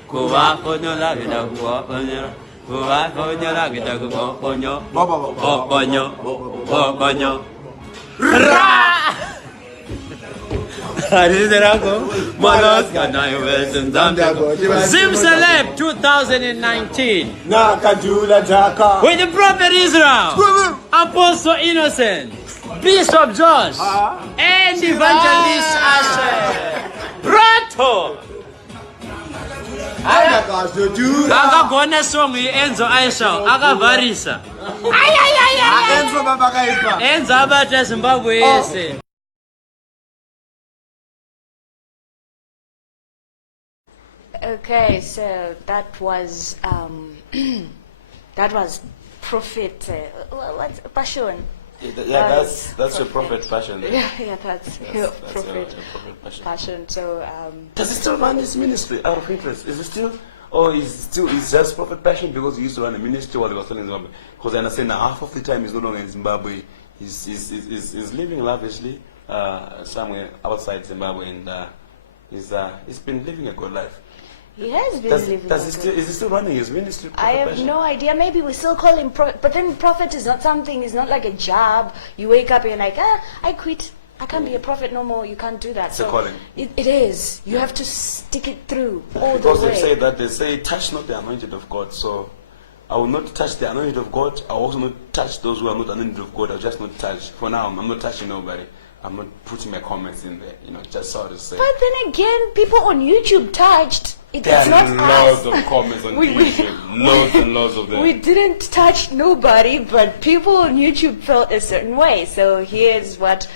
kuvako nolagida kuvako nolagida kuponyo poponyo Zim Celeb 2019 with the Prophet Israel, Apostle Innocent, Bishop Josh, and Evangelist Asher. Prato! Akagona song Enzo Aisha, akavarisa. Enzo abata Zimbabwe yese. Okay, so that was Prophet. What's Passion? Yeah, that's your Prophet Passion. Yeah, that's your Prophet Passion. So does he still run his ministry out of interest? Is it still, or is just Prophet Passion because he used to run a ministry while he was still in Zimbabwe? Because I understand now half of the time he's no longer in Zimbabwe. He's living lavishly somewhere outside Zimbabwe, and he's been living a good life. He has been living. Is he still running his ministry? I have no idea. Maybe we still call him prophet, but then prophet is not something. It's not like a job. You wake up and you're like, I quit. I can't be a prophet no more. You can't do that. It's a calling. It is. You have to stick it through all because the way. Because they say, touch not the anointed of God. So I will not touch the anointed of God. I will also not touch those who are not anointed of God. I'll just not touch. For now, I'm not touching nobody. I'm not putting my comments in there, just so to say. But then again, people on YouTube touched. There are loads of comments on YouTube. Loads and loads of them. We didn't touch nobody, but people on YouTube felt a certain way. So here's what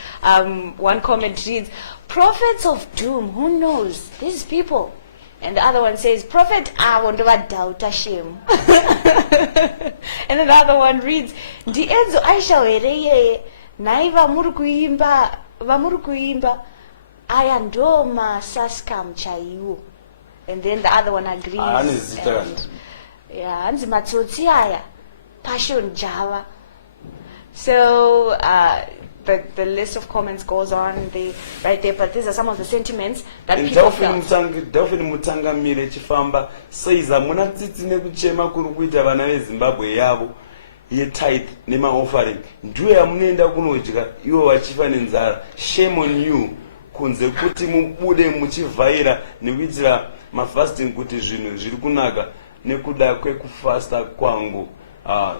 one comment reads: prophets of doom, who knows? These people. And the other one says, prophet, I want to doubt Hashem. And another one reads, Di enzo aisha wereye. Nai vamurikuimba aya ndo masaskam chaiwo. And then the other one agrees. Yeah, anzi matsotsi aya Passion Java. So the list of comments goes on right there, but these are some of the sentiments that people felt. Delphine Mutangamire chifamba saiza muna tsitsi nekuchema kuri kuita vana veZimbabwe yavo ye-tithe nema-offering ndiyo yamunoenda kunodya iwo vachifa nenzara. Shame on you kunze kuti mubude muchivhaira nekuitira mafasting kuti zvinhu zviri kunaka nekuda kwekufasta kwangu.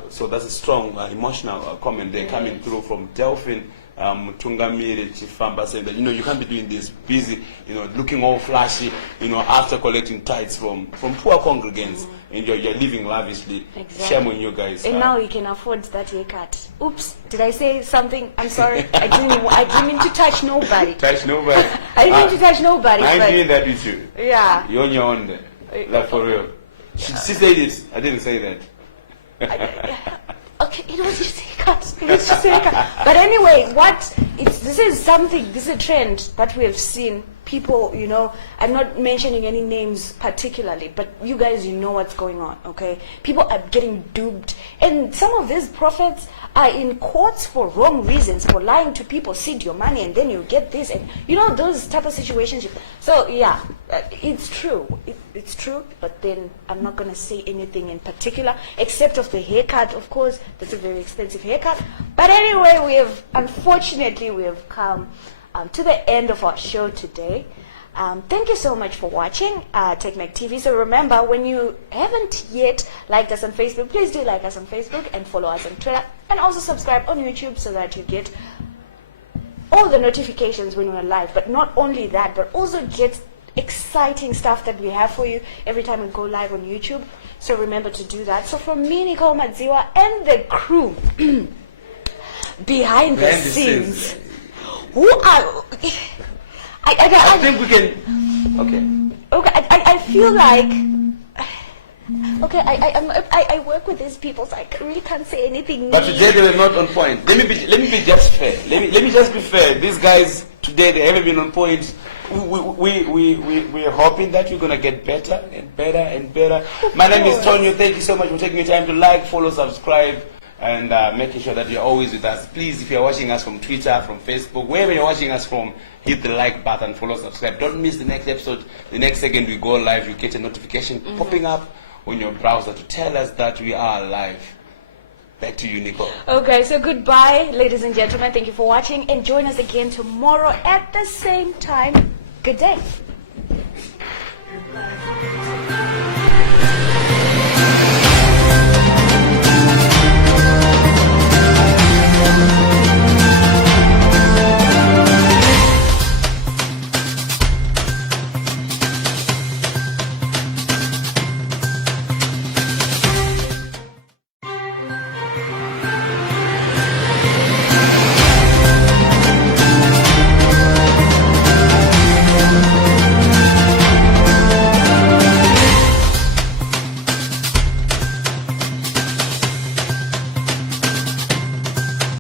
So that's a strong emotional comment there coming through from Delphine Tungamire Chifamba saying that, you can't be doing this, busy, looking all flashy, after collecting tithes from poor congregants, and you're living lavishly. Exactly. Shame on you guys. And now you can afford that haircut. Oops, did I say something? I'm sorry. I didn't mean to touch nobody. Touch nobody. I didn't mean to touch nobody. I ain't but doing that with you. yeah. You're on your own there. Like for real. She said it. I didn't say that. Okay, it was just haircut. It was just haircut. But anyway, this is a trend that we have seen. People, I'm not mentioning any names particularly, but you guys, what's going on, okay? People are getting duped. And some of these prophets are in courts for wrong reasons, for lying to people, seed your money, and then you get this, and those type of situations. So, yeah, it's true. It's true, but then I'm not going to say anything in particular, except of the haircut, of course. That's a very expensive haircut. But anyway, unfortunately, we have come to the end of our show today. Thank you so much for watching TechMac TV. So remember, when you haven't yet liked us on Facebook, please do like us on Facebook and follow us on Twitter, and also subscribe on YouTube so that you get all the notifications when we're live. But not only that, but also get exciting stuff that we have for you every time we go live on YouTube. So remember to do that. So from me, Nicole Madziwa, and the crew behind the scenes, who are... I think we can... Okay, I feel like... Okay, I work with these people, so I really can't say anything. But today they were not on point. Let me be just fair. Let me just be fair. These guys today, they haven't been on point. We're hoping that you're gonna get better and better and better. My name is Tonyo. Thank you so much for taking your time to like, follow, subscribe, and making sure that you're always with us. Please, if you're watching us from Twitter, from Facebook, wherever you're watching us from, hit the like button, follow, subscribe. Don't miss the next episode. The next second we go live, you get a notification popping up on your browser to tell us that we are live. Back to you, Nicole. Okay, so goodbye, ladies and gentlemen. Thank you for watching, and join us again tomorrow at the same time. Good day.